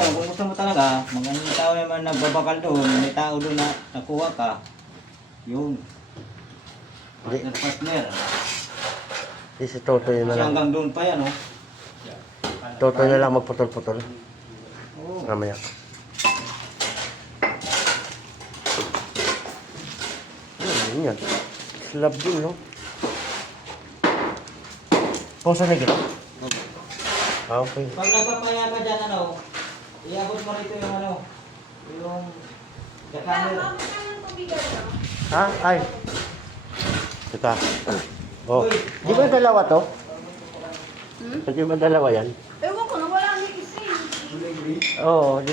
Ngayon, kung gusto mo talaga, magandang tao naman nagbabakal doon, may tao doon na nakuha ka, yun. Partner. Si Totoy na Kasi lang. hanggang doon pa yan, oh. Totoy na lang magputol-putol. Oo. Mamaya. Yun yan. Slab din, no? Posa na gano'n? Ah, okay. Pag nagpapaya ka dyan, ano, iabot mo rito yung ano, yung jackhammer. Ha? Ay. Teka. Oh. Di ba dalawa to? Di ba dalawa yan? Ewan ko na, wala ni isa. Oo.